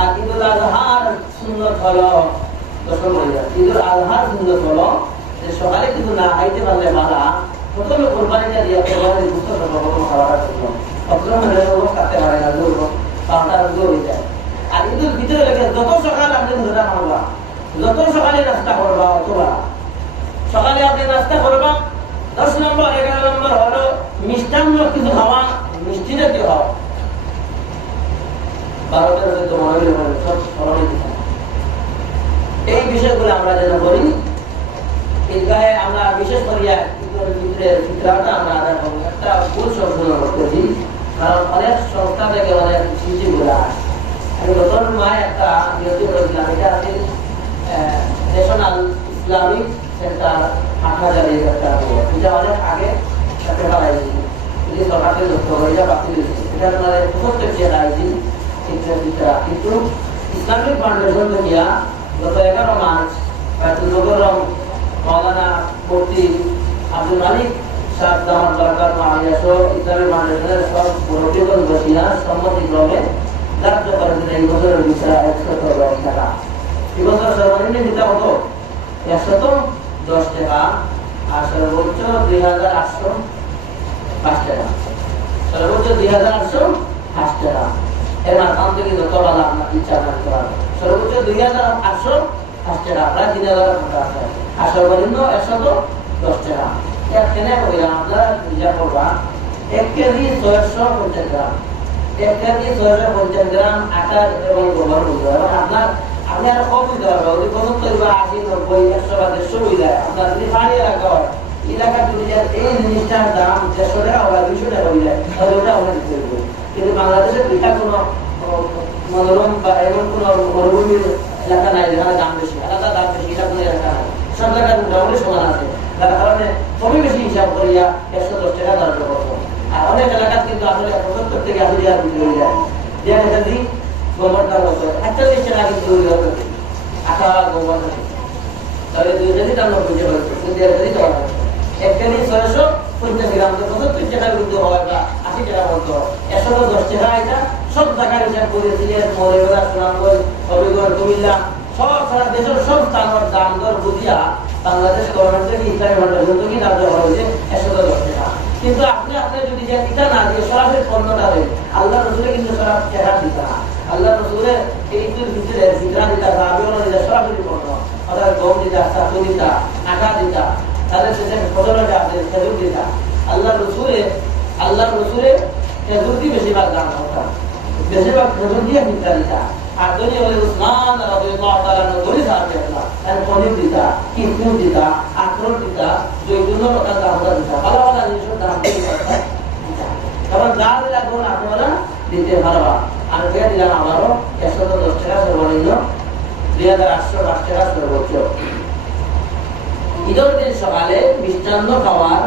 আর ঈদুল আজহার সুন্নত হলো ঈদুল আজহার সুন্নত হলো যে সকালে কিছু না খাইতে পারলে মারা প্রথমে কোরবানিটা দিয়ে কোরবানির গুস্ত সর্বপ্রথম খাওয়াটা করলো, অথচ কাটতে পারে না, জোর পাওয়াটা জোর হয়ে যায়। আর ঈদুল যত সকালে নাস্তা করবা অথবা সকালে আপনি নাস্তা করবা 10 নম্বর 11 নম্বর হলো মিষ্টান্ন কিছু খাওয়া, মিষ্টি জাতীয় খাওয়া। 12টার মধ্যে তো মনে হলে সব স্মরণে দিতে এই বিষয়গুলো আমরা যেন করি। ঈদগাহে আমরা বিশেষ করিয়া ঈদের ফিতরাটা আমরা আদায় করবো। একটা ভুল সংশোধন করতেছি, কারণ অনেক সংস্থা থেকে অনেক চিঠিগুলো আসে। আমি নতুন মায় একটা বিরতি করেছিলাম, এটা আছে ন্যাশনাল ইসলামিক সেন্টার হাটহাজারি একটা, এটা অনেক আগে পেপার আইছি, যদি সরকারকে যুক্ত করে এটা বাতিল হয়েছে। এটা মানে 75 চেয়ার আইছি কিন্তু ইসলামিক ফাউন্ডেশন থেকে গত 11 মার্চ নগরম মৌলানা মুফতি আব্দুল মালিক সাহেব দামাত বরকাত মালিয়া সহ ইসলামিক ফাউন্ডেশনের সব মুরব্বিগণ বসিয়া সম্মতিক্রমে ধার্য করেছেন এই বছরের বিষয় 110 টাকা। এই বছর সর্বনিম্ন হিসাব হতো 110 টাকা আর সর্বোচ্চ 2805 টাকা, সর্বোচ্চ 2805 টাকা। এর মাধ্যম থেকে যত বালা আপনার ইচ্ছা না করার সর্বোচ্চ 2805 টাকা, প্রায় 3000 টাকা আছে। আর সর্বনিম্ন 110 টাকা। এখানে কইলাম আপনারা রিজার্ভ করবা 1 কেজি 650 গ্রাম, 1 কেজি 650 গ্রাম আটা এবং গোবর করতে হবে। আপনার আপনি আর কম দিতে পারবে, ওই 75 বা 80 90 100 বা 150 হয়ে যায়। আপনার যদি পানি রাখা হয় এলাকা যদি এই জিনিসটার দাম 150 টাকা বা 200 টাকা হয়ে যায়, তাহলে ওটা আমরা দিতে পারবো। কিন্তু বাংলাদেশের পিঠা কোনো মনোরম বা এমন কোনো মরুভূমির এলাকা নাই যেখানে দাম বেশি, আলাদা দাম বেশি, এটা কোনো এলাকা নাই। সব জায়গায় মোটামুটি সমান আছে, যার কারণে কমই বেশি হিসাব করিয়া 110 টাকা ধার্য করবো। আর অনেক এলাকা কিন্তু আসলে 75 থেকে 80 টাকা বিক্রি হয়ে যায়। যেখানে যদি গোবরটার মতো 41 টাকা কিন্তু আটা গোবর, তাহলে 2 কেজি দাম 90 টাকা, 1.5 কেজি দেওয়া হবে। 1 কেজি 650 গ্রাম তো 75 টাকা কিন্তু হয় বা 80 টাকা মতো, 110 টাকা। এটা সব জায়গায় হিসাব করেছিলেন মৌলভীবাজার, সুনামগঞ্জ, হবিগঞ্জ, কুমিল্লা, সব সারা দেশের সব স্থানের দাম দর বুঝিয়া বাংলাদেশ গভর্নমেন্ট থেকে ইসলামী ফাউন্ডেশন থেকে ধার্য করা হয়েছে 110 টাকা। কিন্তু আপনি যদি যে এটা না দিয়ে সরাসরি পণ্যটা দেন, আল্লাহ রসুলে কিন্তু সরাসরি চেহারা দিতে না। আল্লাহ রসুলের এই ভিতরে জিতরা দিতা, আবিওনা দিতা, সরাসরি পণ্য, অর্থাৎ গম দিতা, চাকু দিতা, আটা দিতা, তাদের শেষে ফজলটা আছে খেজুর দিতা। আল্লাহ রসুলে খেজুর দিয়ে বেশিরভাগ দাম হতাম, বেশিরভাগ খেজুর দিয়ে মিত্রা দিতা। আর দুনিয়া বলে উসমান রাদিয়াল্লাহু তাআলা নবী সাহায্য করলা, আর পনির দিতা, কিসমিস দিতা, আখরোট দিতা, জৈতুনের কথা দাম দিতা, ভালো ভালো জিনিসের দাম দিতা। কারণ যা দিলা কোন আপনারা দিতে পারবা। আর দিয়ে দিলাম আমারও 110 টাকা সর্বনিম্ন, 2805 টাকা সর্বোচ্চ। ঈদের দিন সকালে মিষ্টান্ন খাওয়ার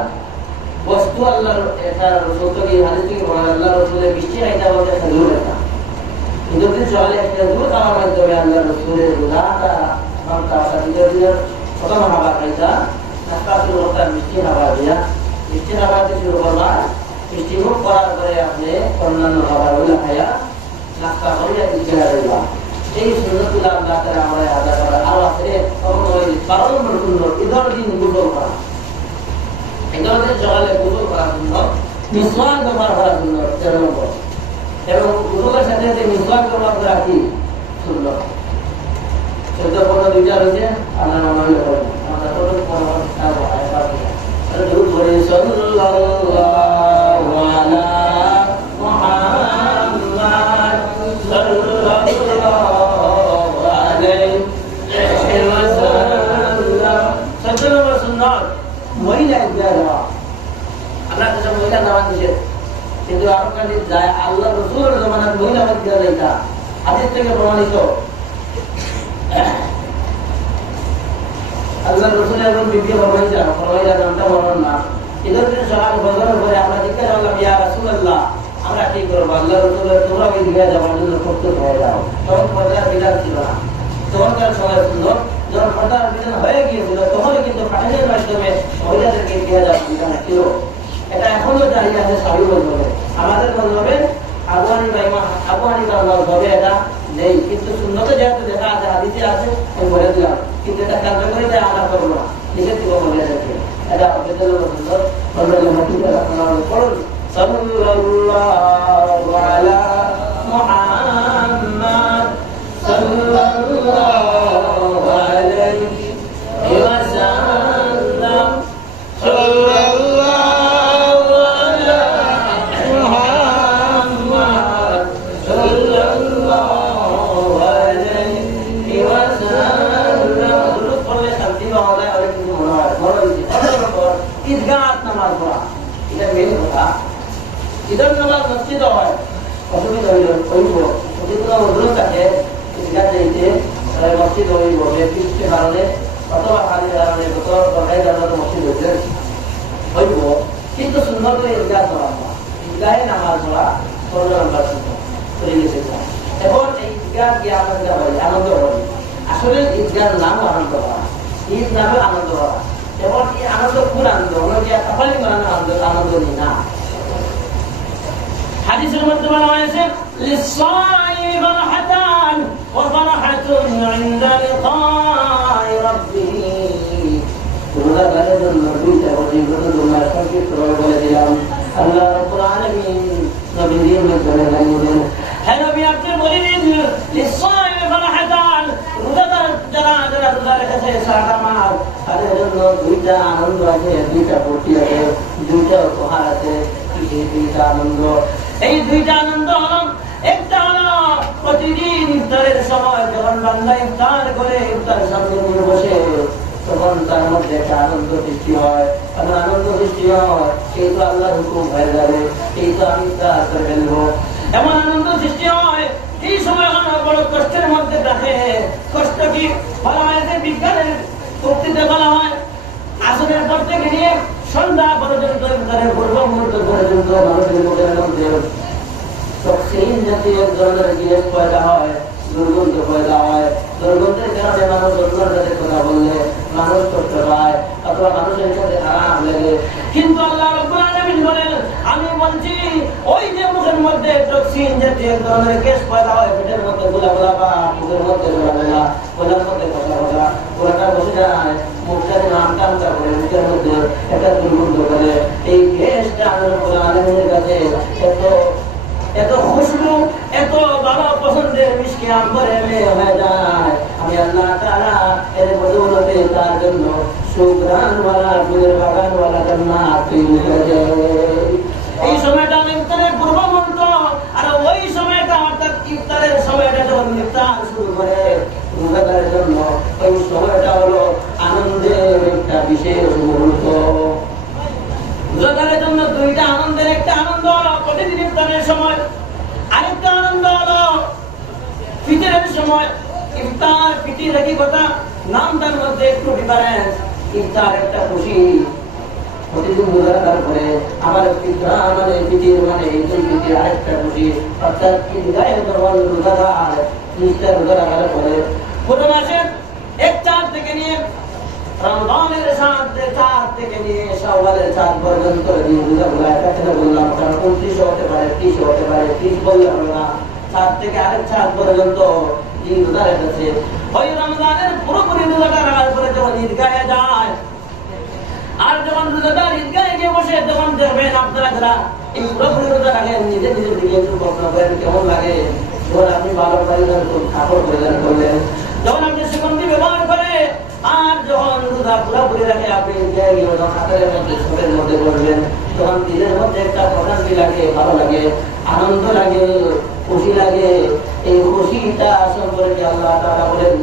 বস্তু আল্লাহর এটা রসুল থেকে হাদিস থেকে বলা, আল্লাহ রসুলের মিষ্টি খাইতে বলতে খেজুর এটা। ঈদের দিন সকালে খেজুর খাওয়ার মাধ্যমে আল্লাহ রসুলের গুনাহটা মানতা ঈদের দিনের প্রথম খাবার খাইতা, নাস্তা শুরু করতাম মিষ্টি খাবার দিয়া। মিষ্টি খাবার দিয়ে শুরু করবা, মিষ্টি মুখ করার পরে আপনি অন্যান্য খাবারগুলো খাইয়া নাস্তা করিয়া ইচ্ছা রইবা। এই সুন্নতুল্লাহ আল্লাহ তাআলা আমাদের আদায় করা। আর আছে 12 নম্বর সুন্নত ঈদের দিন গোসল করা। ঈদের দিন সকালে গোসল করা সুন্নত, মিসওয়াক ব্যবহার করা সুন্নত 13 নম্বর, এবং গোসলের সাথে সাথে মিসওয়াক ব্যবহার করা কি সুন্নত। 14 দুইটা রয়েছে, আল্লাহ নাম করেন আমরা কত সাল্লাল্লাহু আলা মুহাম্মাদ সাল্লাল্লাহু আলাইহি ওয়াসাল্লাম। 17 নম্বর সুন্নাত মহিলা বিয়াহ। আমরা তো মহিলা নামাজ দিছে, কিন্তু আরো কাছে যায় আল্লাহ রাসূলের জামানায় মহিলা বিয়াহ যাইতা, হাদিস থেকে প্রমাণিত। আল্লাহ রসুল এবং বিবি ফরমাইছে, নামটা বলুন না। ঈদের দিন সকাল ফজরের পরে আমরা জিজ্ঞাসা করলাম, ইয়া রাসূলুল্লাহ আমরা কি করবো? আল্লাহ রসুলের তোমরা ওই দিকে যাওয়ার জন্য প্রস্তুত হয়ে যাও। তখন পর্দার বিধান ছিল না, তখনকার সময় ছিল যখন পর্দার বিধান হয়ে গিয়েছিল তখনই কিন্তু পাঠানোর মাধ্যমে মহিলাদেরকে দিয়ে যাওয়ার বিধান ছিল। এটা এখনো জারি আছে সাবি মজহবে। আমাদের মজহবে আবু হানিফার মজহবে এটা নেই, কিন্তু সুন্নতে যেহেতু দেখা আছে, হাদিসে আছে, আমি বলে দিলাম। কিন্তু এটা কার্যকরিতা আমরা করবো না, নিষেধ দিব মহিলাদেরকে। এটা সুন্দর পড়ুন, সাল্লাল্লাহু আলা মুহাম্মাদ সাল্লাল্লাহু আলাইহি ঈদের নামাজ মসজিদ হয়, অসুবিধা হইল হইব, যদি কোনো অনুরোধ থাকে ঈদগাহ যাইতে মসজিদ হইব, বৃষ্টির কারণে অথবা পানির কারণে কত দরকারি কারণে মসজিদ হইতে হইব, কিন্তু সুন্দর করে ঈদগাহ করা না, ঈদগাহে নামাজ পড়া সরল নাম্বার চলে গেছে। এখন এই ঈদগাহ গিয়ে আমরা বলি আনন্দ করি, আসলে ঈদগাহ নাম আনন্দ করা, ঈদ নামে আনন্দ করা। এবং এই আনন্দ কোন আনন্দ হলো যে কাপালি বানানো আনন্দ নেই না। হাদিসের মধ্যে বলা হয়েছে লিসাইমি ফারহাতান ওয়া ফারহাতুন ইনদা লিকাই রাব্বিহি, রোজাদারের জন্য দুইটা ফজিলত তোমরা সংক্ষিপ্ত করে বলে দিলাম। আল্লাহ রাব্বুল আলামিন নবীর মধ্যে জানিয়েছেন, হে নবী আপনি বলে দিন লিসাইমি ফারহাতান, রোজাদার যারা যারা রোজা রেখেছে সারা মাস তাদের জন্য দুইটা আনন্দ আছে, দুইটা ফুর্তি আছে, দুইটা উপহার আছে। এই দুইটা আনন্দ, এই দুইটা আনন্দ একটা হলো প্রতিদিন ইফতারের সময় যখন বান্দা ইফতার করে ইফতার সামনে নিয়ে বসে তখন তার মধ্যে একটা আনন্দ সৃষ্টি হয়। আনন্দ সৃষ্টি হয় এই তো আল্লাহর হুকুম হয়ে যাবে, এই তো আমি ইফতার করে ফেলবো, এমন আনন্দ সৃষ্টি হয়। এই সময় বড় কষ্টের মধ্যে থাকে। কষ্ট কি বলা হয়েছে বিজ্ঞানের শক্তিতে বলা হয় আসরের পর থেকে নিয়ে সন্ধ্যা পর্যন্ত ইফতারের পূর্ব মুহূর্ত পর্যন্ত মানুষের মুখের মধ্যে টক্সিন জাতীয় ধরনের জিনিস পয়দা হয়, দুর্গন্ধ পয়দা হয়। দুর্গন্ধের কারণে মানুষ অন্যের সাথে কথা বললে মানুষ কষ্ট পায় অথবা মানুষের সাথে খারাপ লাগে। কিন্তু আল্লাহ রাব্বুল আলামিন বলেন আমি বলছি ওই যে মুখের মধ্যে টক্সিন জাতীয় ধরনের গ্যাস পয়দা হয়, পেটের মধ্যে গোলা বা মুখের মধ্যে গোলার মধ্যে কথা ওটা বসে যায়, মুখটা আমটা করে মুখের মধ্যে একটা দুর্গন্ধ করে। এই গ্যাসটা আল্লাহ রাব্বুল আলামিনের কাছে এত খুশবু, এত ভালো পছন্দের মিষ্টি আম্বরে হয়ে যায়। আমি আল্লাহ তাআলা এর বদৌলতে তার জন্য সুগ্রাণওয়ালা ফুলের বাগানওয়ালা জান্নাত তৈরি করে দেয়। এই সময়টা ইফতারের পূর্ব মুহূর্ত, আর ওই সময়টা অর্থাৎ ইফতারের সময়টা যখন ইফতার শুরু করে রোজাদারের জন্য ওই সময়টা হলো আনন্দের একটা বিশেষ মুহূর্ত। রোজাদারের জন্য দুইটা আনন্দের, একটা আনন্দ হলো প্রতিদিন ইফতারের সময়, আরেকটা আনন্দ হলো ফিতরের সময়। ইফতার ফিতর একই কথা, নামটার মধ্যে একটু ডিফারেন্স। ইফতার একটা খুশি, প্রতিদিন রোজা রাখার পরে আবার ফিতর মানে ফিতর মানে ঈদুল ফিতর আরেকটা খুশি। অর্থাৎ ঈদগাহে যখন রোজাদার নিষ্ঠা রোজা রাখার পরে পুরো মাসের 1 চাঁদ থেকে নিয়ে রমজানের 4 থেকে নিয়ে শাওয়ালের 4 পর্যন্ত এই রোজাগুলো একসাথে বললাম, কারণ 29 হতে পারে, 30 হতে পারে, 30 বললে হবে না, 4 থেকে আরেক 4 পর্যন্ত এই রোজা রেখেছে। ওই রমজানের পুরোপুরি রোজাটা রাখার পরে যখন ঈদগাহে যায়, আর যখন রোজাদার ঈদগাহে গিয়ে বসে তখন দেখবেন আপনারা যারা এই পুরোপুরি রোজা রাখেন নিজের দিকে একটু কল্পনা করেন কেমন লাগে। যখন আপনি ভালো কাপড় পরিধান করলেন, যখন আপনি সুগন্ধি ব্যবহার করে, আর যখন রোজা পুরোপুরি রাখে আপনি হাতের মধ্যে শরীরের মধ্যে করবেন, তখন দিনের মধ্যে একটা প্রশান্তি লাগে, ভালো লাগে, আনন্দ লাগে, খুশি লাগে। এই খুশিটা সম্পর্কে আল্লাহ তাআলা বলেন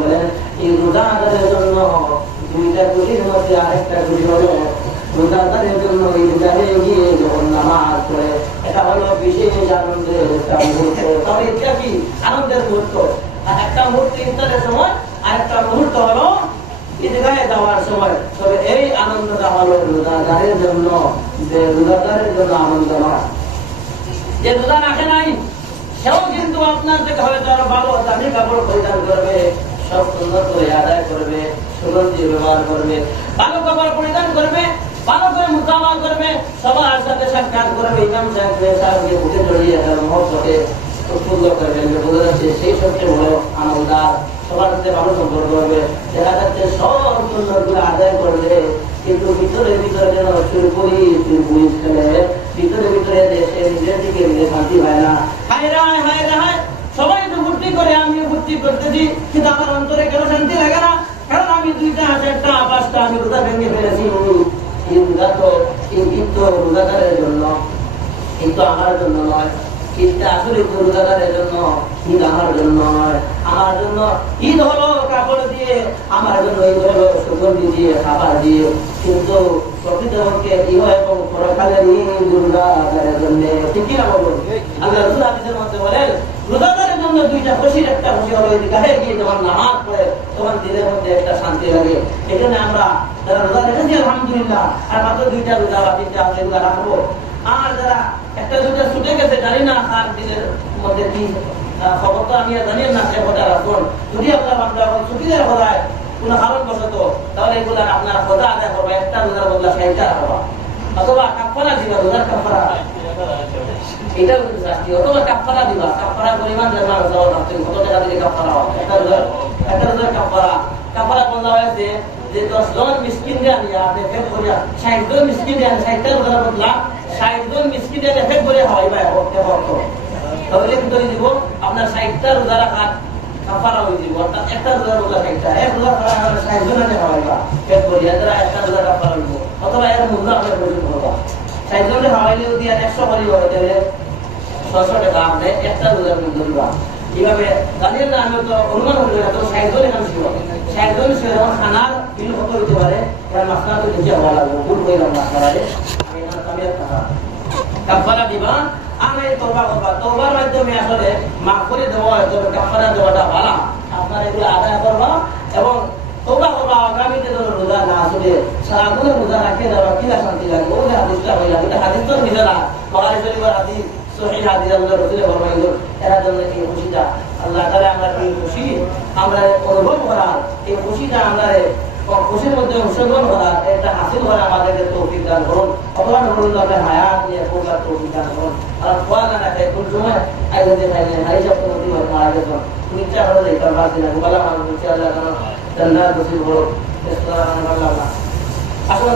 বলেন এই রোজাদারের জন্য দুইটা খুশির মধ্যে আরেকটা খুশি হলো রোজাদারের জন্য ঈদগাহে গিয়ে যখন নামাজ পড়ে, এটা হলো বিশেষ আনন্দের একটা মুহূর্ত। তবে এটা কি আনন্দের মুহূর্ত, একটা মুহূর্ত ইফতারের সময় আর একটা মুহূর্ত হলো ঈদগাহে যাওয়ার সময়। তবে এই আনন্দটা হলো রোজাদারের জন্য, যে রোজাদারের জন্য আনন্দ নয়। যে রোজা রাখে নাই সেও কিন্তু আপনার থেকে হয়তো আরো ভালো দামি কাপড় পরিধান করবে, সব সুন্দর করে আদায় করবে, সুগন্ধি ব্যবহার করবে, ভালো কাপড় পরিধান করবে, ভালো করে মোকাবিলা করবে, সবার সাথে সাক্ষাৎ করবে, ইমাম সাহেবকে মুখে জড়িয়ে মহব্বতে উৎফুল্ল করবেন। বোঝা যাচ্ছে সেই সবচেয়ে বড় আনন্দার, সবার সাথে ভালো সম্পর্ক করবে। দেখা যাচ্ছে সব সুন্দরগুলো আদায় করবে, কিন্তু ভিতরে যেন চুরপুরি খেলে, ভিতরে দেশে নিজের দিকে নিজে শান্তি হয় না। হায় রায় সবাই তো ফুর্তি করে, আমিও ফুর্তি করতেছি, কিন্তু আমার অন্তরে কেন শান্তি লাগে না? কারণ আমি 2টা 4টা 5টা আমি রোজা ভেঙে ফেলেছি। এই রোজা তো এই ঈদ তো রোজাদারের জন্য, ঈদ তো আমার জন্য নয়। ঈদটা আসলে রোজাদারের জন্য, ঈদ আমার জন্য নয়। আমার জন্য ঈদ হলো কাপড় দিয়ে, আমার জন্য ঈদ হলো সুগন্ধি দিয়ে, খাবার দিয়ে। কিন্তু প্রকৃতপক্ষে ইহ এবং পরকালের ঈদ রোজাদারের জন্য। ঠিক কি না বলুন? আল্লাহ রাসূল হাদিসের মধ্যে বলেন, রোজাদারের জন্য দুইটা খুশির একটা খুশি হলো ঈদগাহে গিয়ে যখন নামাজ পড়ে তখন দিলের মধ্যে একটা শান্তি লাগে। এই জন্য আমরা যারা রোজা রেখেছি আলহামদুলিল্লাহ, আর মাত্র দুইটা রোজা বা তিনটা আছে এগুলো রাখবো। আর যারা একটা দুইটা ছুটে গেছে জানি না আর দিনের মধ্যে কি খবর, তো আমি জানি না সে কথা রাখুন। যদি আপনার বান্দা ছুটি দেওয়া হয় কোনো কারণবশত, তাহলে এগুলো আপনার খোঁজা আদায় করবো, একটা রোজার বদলা 60টা রাখবা, অথবা কাফারা দিবা, রোজার কাফারা এটা শাস্তি, অথবা কাফারা দিবা। কাফারা পরিমাণ জানা কত টাকা দিলে কাফারা হয়? একটা রোজার কাফারা। কাফারা বলা হয়েছে যে 10 জন মিসকিন দিয়ে আনিয়া আপনি ফেক করিয়া 60 জন মিসকিন দিয়ে 60টা রোজার বদলা 60 জন মিসকিন দিয়ে ফেক করে খাওয়াইবা। তাহলে কিন্তু দিব আপনার 60টা রোজা রাখা কাফারা হয়ে দিব। অর্থাৎ একটা রোজার বদলা 60টা, এক রোজা 60 জনের খাওয়াইবা ফেক করিয়া, যারা একটা রোজা কাফারা হইব। অথবা এর মূল্য আপনার পর্যন্ত হবা 60 জনের খাওয়াইলে যদি আর 100 করি হয় তাহলে 600 টাকা আপনি একটা রোজার মূল্য দিবা। এইভাবে জানেন না, আমি তো অনুমান করি না, তো 60 জন এখানে ছিল, 60 জন ছিল যখন খানার বিল কত হইতে পারে, এর মাসনা তো নিচে হওয়া লাগবে। ভুল কইলাম মাসনারে, আমি এখানে কামিয়াত টাকা কাফারা দিবা। আমি তওবা করবা, তওবার মাধ্যমে আসলে মাফ করে দেওয়া হয়, তবে কাফারা দেওয়াটা ভালো। আপনার এগুলো আদায় করবা এবং তওবা করবা। আগামীতে যেন রোজা না আসলে সারাগুলো রোজা রাখে দেওয়া কি শান্তি লাগবে। ওই হাদিসটা হইলা, এটা হাদিস তো মিলে না, বুখারী শরীফের হাদিস, সহিহ হাদিস। আল্লাহ রাসূল ফরমাইলো এর জন্য কি খুশিটা আল্লাহ তাআলা আমরা কি খুশি আমরা অনুভব করার, এই খুশিটা আমরা খুশির মধ্যে অংশগ্রহণ করার একটা হাসিল করা আমাদেরকে তৌফিক দান করুন। অথবা নবুল্লাহকে হায়াত নিয়ে পূর্বার তৌফিক দান করুন। আর খোয়া না রাখে কোন সময় আইলে খাইলে হাইসা কোনো দিন মারা গেছেন তুমি ইচ্ছা করে দেখতে পারছি না বলা মানুষ ইচ্ছা আল্লাহ জান্নাত নসিব করুন। আসলে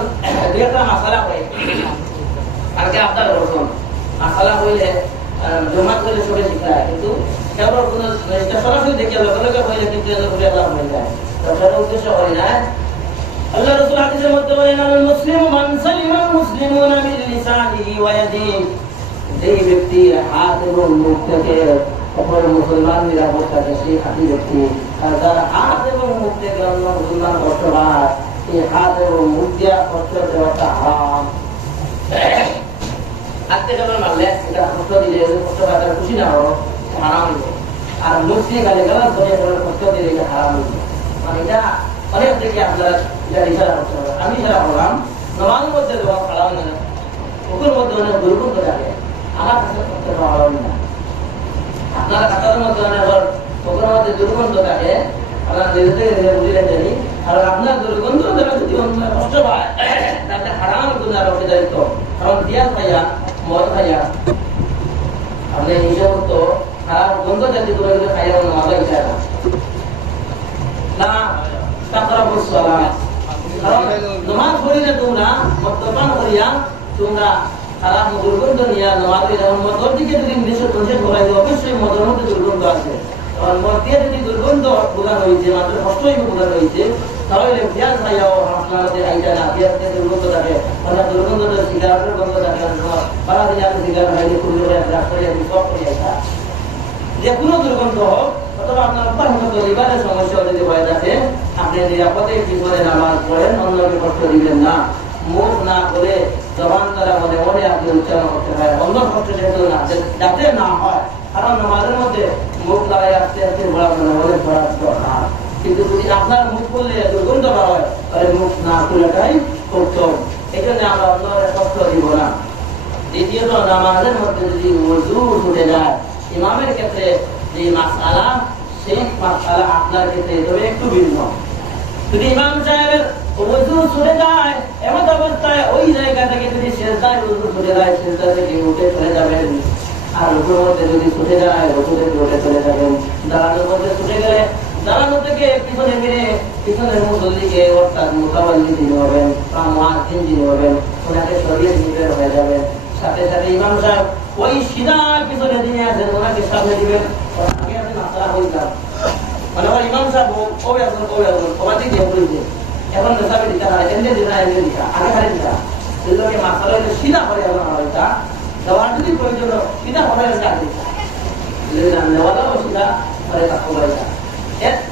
দুই একটা মাসালা হয় আর কি আপনার রসুন মাসালা হইলে জমা করলে সবাই শিখায়, কিন্তু কেবল কোনো সরাসরি দেখে লগে হইলে কিন্তু খুবই আল্লাহ হয়ে যায়। সেটা উদ্দেশ্য হয় না। আল্লাহ রাসূল হাদিসের মধ্যে বলেন, আল মুসলিমু মান সালিমাল মুসলিমুনা মিন লিসানিহি ওয়া ইয়াদিহি, যে ব্যক্তি হাত এবং মুখ থেকে অপর মুসলমান নিরাপদ থাকে সেই খাঁটি ব্যক্তি। আর যার হাত এবং মুখ থেকে অন্য মুসলমান কষ্ট পায়, এই হাত এবং মুখ দিয়া কষ্ট দেওয়াটা হারাম। হাত থেকে মারলে এটা কষ্ট দিলে কষ্ট পাওয়ার খুশি না হো হারাম হইব, আর মুখ দিয়ে গালি গালাজ করে কষ্ট দিলে এটা হারাম হইব। মানে এটা অনেক থেকে আপনারা এটা ইশারা করতে হবে। আমি ইশারা করলাম নমাজের মধ্যে দেওয়া হারাম না, ওদের মধ্যে অনেক দুর্গন্ধ থাকে, আমার কাছে করতে ভালো না। আপনারা কাতারের মধ্যে অনেক ওদের মধ্যে দুর্গন্ধ থাকে, আপনারা নিজে থেকে নিজে বুঝলেন জানি। আর আপনার দুর্গন্ধ দ্বারা যদি অন্য কষ্ট পায় তাহলে হারাম গুনার অংশীদারিত্ব। কারণ পেঁয়াজ খাইয়া মদ খাইয়া আপনি এই সমস্ত খারাপ গন্ধ জাতীয় গুলো খাইয়া নামাজ ইচ্ছা না তারপর বলছিলাম। কারণ নামাজ পড়িলে তোমরা মদ্যপান করিয়া তোমরা খারাপ দুর্গন্ধ নিয়ে নামাজ যখন মদর দিকে যদি নিষেধ করাই অবশ্যই মদের মধ্যে দুর্গন্ধ আছে। কারণ মদ দিয়ে যদি দুর্গন্ধ বোঝানো হয়েছে, মাত্র কষ্টই বোঝানো হয়েছে, তাহলে পেঁয়াজ খাইয়াও আপনাদের আইটা না, পেঁয়াজ থেকে দুর্গন্ধ থাকে, অর্থাৎ দুর্গন্ধ সিগারেটের গন্ধ থাকে। সারা দিনে আপনি সিগারেট খাইলে খুবই সব করে আসা যে কোনো দুর্গন্ধ হোক, অথবা আপনার পরিবারের সমস্যা যদি হয়ে থাকে, আপনি নিরাপদে পিছনে নামাজ পড়েন, অন্যকে কষ্ট দিবেন না। মুখ না করে জবান দ্বারা মনে মনে আপনি উচ্চারণ করতে হয়, অন্য কষ্ট যেহেতু না যাতে না হয়। কারণ নামাজের মধ্যে মুখ দ্বারাই আস্তে আস্তে ঘোরা মনে মনে ঘোরার দরকার। কিন্তু যদি আপনার মুখ করলে দুর্গন্ধ হয় তাহলে মুখ না খুলেটাই উত্তম। এই জন্য আমরা অন্যের কষ্ট দিব না। দ্বিতীয়ত নামাজের মধ্যে যদি ওযু ছুটে যায়, ইমামের ক্ষেত্রে যে মাসআলা সেই মাসআলা আপনার ক্ষেত্রে তবে একটু ভিন্ন। যদি ইমাম সাহেবের ওযু ছুটে যায় এমন অবস্থায় ওই জায়গা থেকে যদি সিজদায় ওযু ছুটে যায়, সিজদা থেকে উঠে চলে যাবেন। আর রুকুর মধ্যে যদি ছুটে যায় রুকু থেকে উঠে চলে যাবেন। দাঁড়ানোর মধ্যে ছুটে গেলে দাঁড়ানো থেকে পিছনে ফিরে পিছনের মুসল্লিকে অর্থাৎ মুতাওয়াল্লি যিনি হবেন বা মুয়াজ্জিন যিনি হবেন ওনাকে সরিয়ে দিতে হয়ে যাবেন। সাথে সাথে ইমাম সাহেব ওই সিধা পিছনে যিনি আছেন ওনাকে সামনে দিবেন। আগে আপনি মাসআলা হইতাম মানে ওই ইমাম সাহেব ওই একজন কমাটি দিয়ে বলছে এখন সাহেব দিতে হয় এমনি দিনা এমনি দিতা আগে খালি দিতা এগুলোকে মাসআলা সিধা করে এমন হইতা দেওয়ার যদি প্রয়োজন সেটা হবে কাজে জানলেওয়ালাও সেটা করে তাকওয়াটা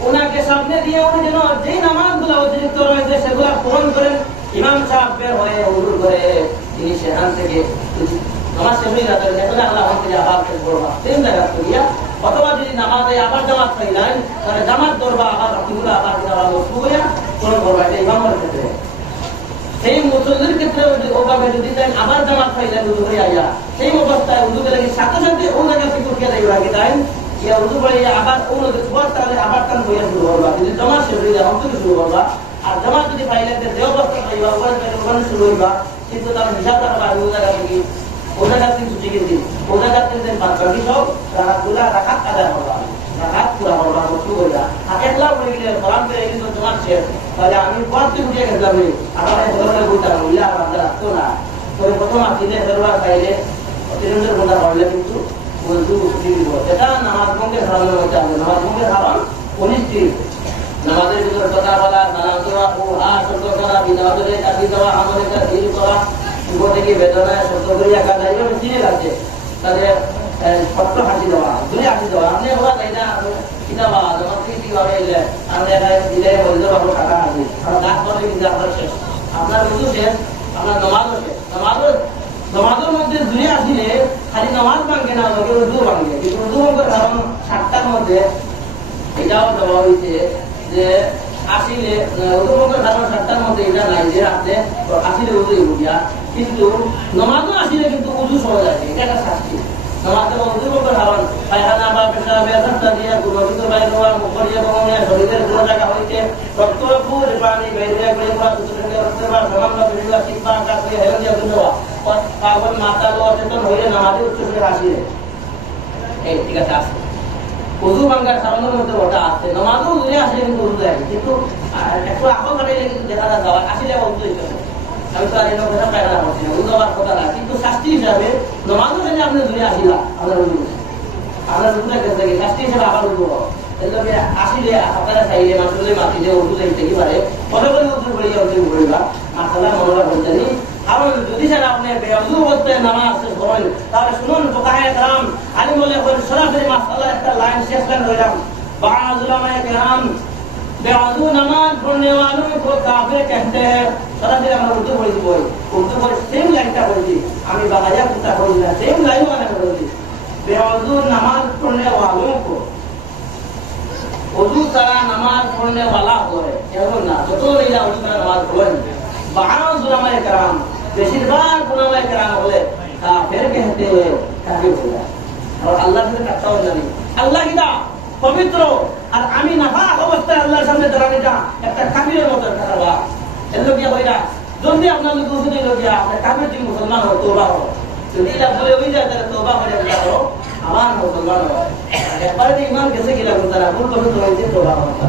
ওনাকে সামনে দিয়ে উনি যেন যেই নামাজগুলো অতিরিক্ত রয়েছে সেগুলো পূরণ করেন। ইমাম সাহেব বের হয়ে উজু করে তিনি সেখান থেকে নামাজ শেষ হয়ে যাচ্ছে এখন আল্লাহ থেকে আবার শেষ করবা সেম জায়গা করিয়া, অথবা যদি নামাজে আবার জামাত পাইলেন তাহলে জামাত ধরবা আবার বাকিগুলো আবার বস্তু করিয়া পূরণ করবা। এটা ইমামের ক্ষেত্রে। সেই মুসল্লির ক্ষেত্রে ওভাবে যদি দেন আবার জামাত পাইলেন উজু করে আইয়া সেই অবস্থায় উজু করে সাথে সাথে ও জায়গা থেকে উঠিয়ে দেয় রাখি দেন ইয়া উজু করে আবার ও তাহলে আবার টান বইয়া শুরু করবা। যদি জামাত শেষ হয়ে যায় অন্তত শুরু করবা। আর জামাত যদি পাইলেন যে অবস্থা পাইবা ওখানে শুরু হইবা, কিন্তু তার হিসাব রাখবা ও জায়গা থেকে ওটা যাতে ছুটি গেছি ওটা যাতে বাকি সব রাখাতগুলা রাখাত আদায় করবা, রাখাত পুরা করবা বস্তু করবা। আর একলা পড়ে গেলে সালাম পেয়ে কিন্তু তোমার শেষ, তাহলে আমি পথ থেকে উঠে গেছিলাম আমার ধরনের বলতাম বললে আর আমাদের রাখতো না। তবে প্রথম আসলে ধরবার পাইলে তিরঞ্জের ঘন্টা পড়লে কিন্তু বন্ধু ছুটি দিব। এটা নামাজ ভঙ্গের ধারণের মধ্যে আছে। নামাজ ভঙ্গের ধারণ 19টি। নামাজের ভিতরে কথা বলা, নামাজ দেওয়া, ও হা শব্দ করা, বিনাদরে চাকরি দেওয়া, আমলে ধীর করা, থেকে বেদনায় শব্দ করিয়া কাজা এইভাবে চিনে লাগছে তাদের পত্র হাসি দেওয়া, দূরে হাসি দেওয়া। আপনি ওরা তাই না কিতাবা যখন থেকে কিভাবে এলে আপনি এখানে দিলে বলতে পারবো টাকা হাসি আর গাছ করে কিন্তু আপনার শেষ, আপনার উজু শেষ, আপনার নমাজও শেষ। নমাজের মধ্যে দূরে আসিলে খালি নমাজ ভাঙে না, লোকের উজু ভাঙে। কিন্তু উজু ভাঙার কারণ 7টার মধ্যে এটাও দেওয়া হয়েছে যে আসিলে উজুর কারণ 7টার মধ্যে এটা নাই যে আপনি আসিলে উজু উঠিয়া, কিন্তু নমাজও আসিলে কিন্তু উজু সহজ আছে। এটা একটা শাস্তি। নমাজের উজুর কারণ পায়খানা বা পেশাব রাস্তা দিয়ে গুণিত বাইর হওয়া, মুখরিয়া ভ্রমণে শরীরের কোনো জায়গা হইতে রক্তপুর পানি বাইরে করে হওয়া, রক্তের বা সামান্য বেরিয়ে শিক্ষা আকাশ হয়ে হেরন দিয়ে দেওয়া, পাগল মাথা অচেতন হইলে নামাজে উচ্চ করে আসিলে এই ঠিক আছে আসে। উজু ভাঙ্গার কারণের মধ্যে ওটা আছে। নমাজও উজুরে আসলে কিন্তু উজু দেয়, কিন্তু একটু আহ কাটাইলে কিন্তু দেখা যাওয়া আসলে উজু হইতে। আমি তো আর এই কথা পায়খানা করছি না, উজু হওয়ার কথা না, কিন্তু শাস্তি হিসাবে নমাজও যদি আপনি দূরে আসিলা আপনার উজু আপনার উজুটা গেছে শাস্তি হিসাবে আবার উজু হওয়া এগুলোকে আসিলে আপনারা চাইলে মাসলে মাটিতে উজু দেখতে কি পারে পরে করে উজু করিয়া উজু করিবা মাসালা মনোভাব বলতে নি। কারণ যদি স্যার আপনি বেউজু অবস্থায় নামাজ শেষ করেন তাহলে শুনুন ফুকাহায়ে কেরাম আলিম বলে সরাসরি মাসালা একটা লাইন শেষ লাইন রইলাম। বা'দ উলামায়ে কেরাম बेवजू नमाज पढ़ने वालों को काफिर कहते हैं। सरासरी আমরা উর্দু পড়ি বই উর্দু পড়ে সেম লাইনটা পড়ি আমি বাংলা কথা বলি না, সেম লাইন মানে পড়ি बेवजू नमाज पढ़ने वालों को उर्दू ছাড়া নামাজ পড়নে वाला হয় এমন না, যত মেয়েরা উর্দু ছাড়া নামাজ পড়েন বা'দ উলামায়ে কেরাম বেশিরভাগ উলামায়ে কেরাম বলে কাফির कहते हैं, কাফির বলে। আর আল্লাহর সাথে কথা বলা নেই, আল্লাহ কিটা পবিত্র আর আমি নাফাক অবস্থায় আল্লাহর সামনে দাঁড়ানোটা একটা কাফিরের মতো কথা বলা। এর লোকিয়া হইরা যদি আপনার লোক উঠে লোকিয়া আপনি কাফির যদি মুসলমান হো তওবা হো, যদি এটা বলে হয়ে যায় তাহলে তওবা করে যা করো আমার মুসলমান হো। একবারে ইমান গেছে কিনা তারা ভুল করে তো হইছে তওবা হওয়া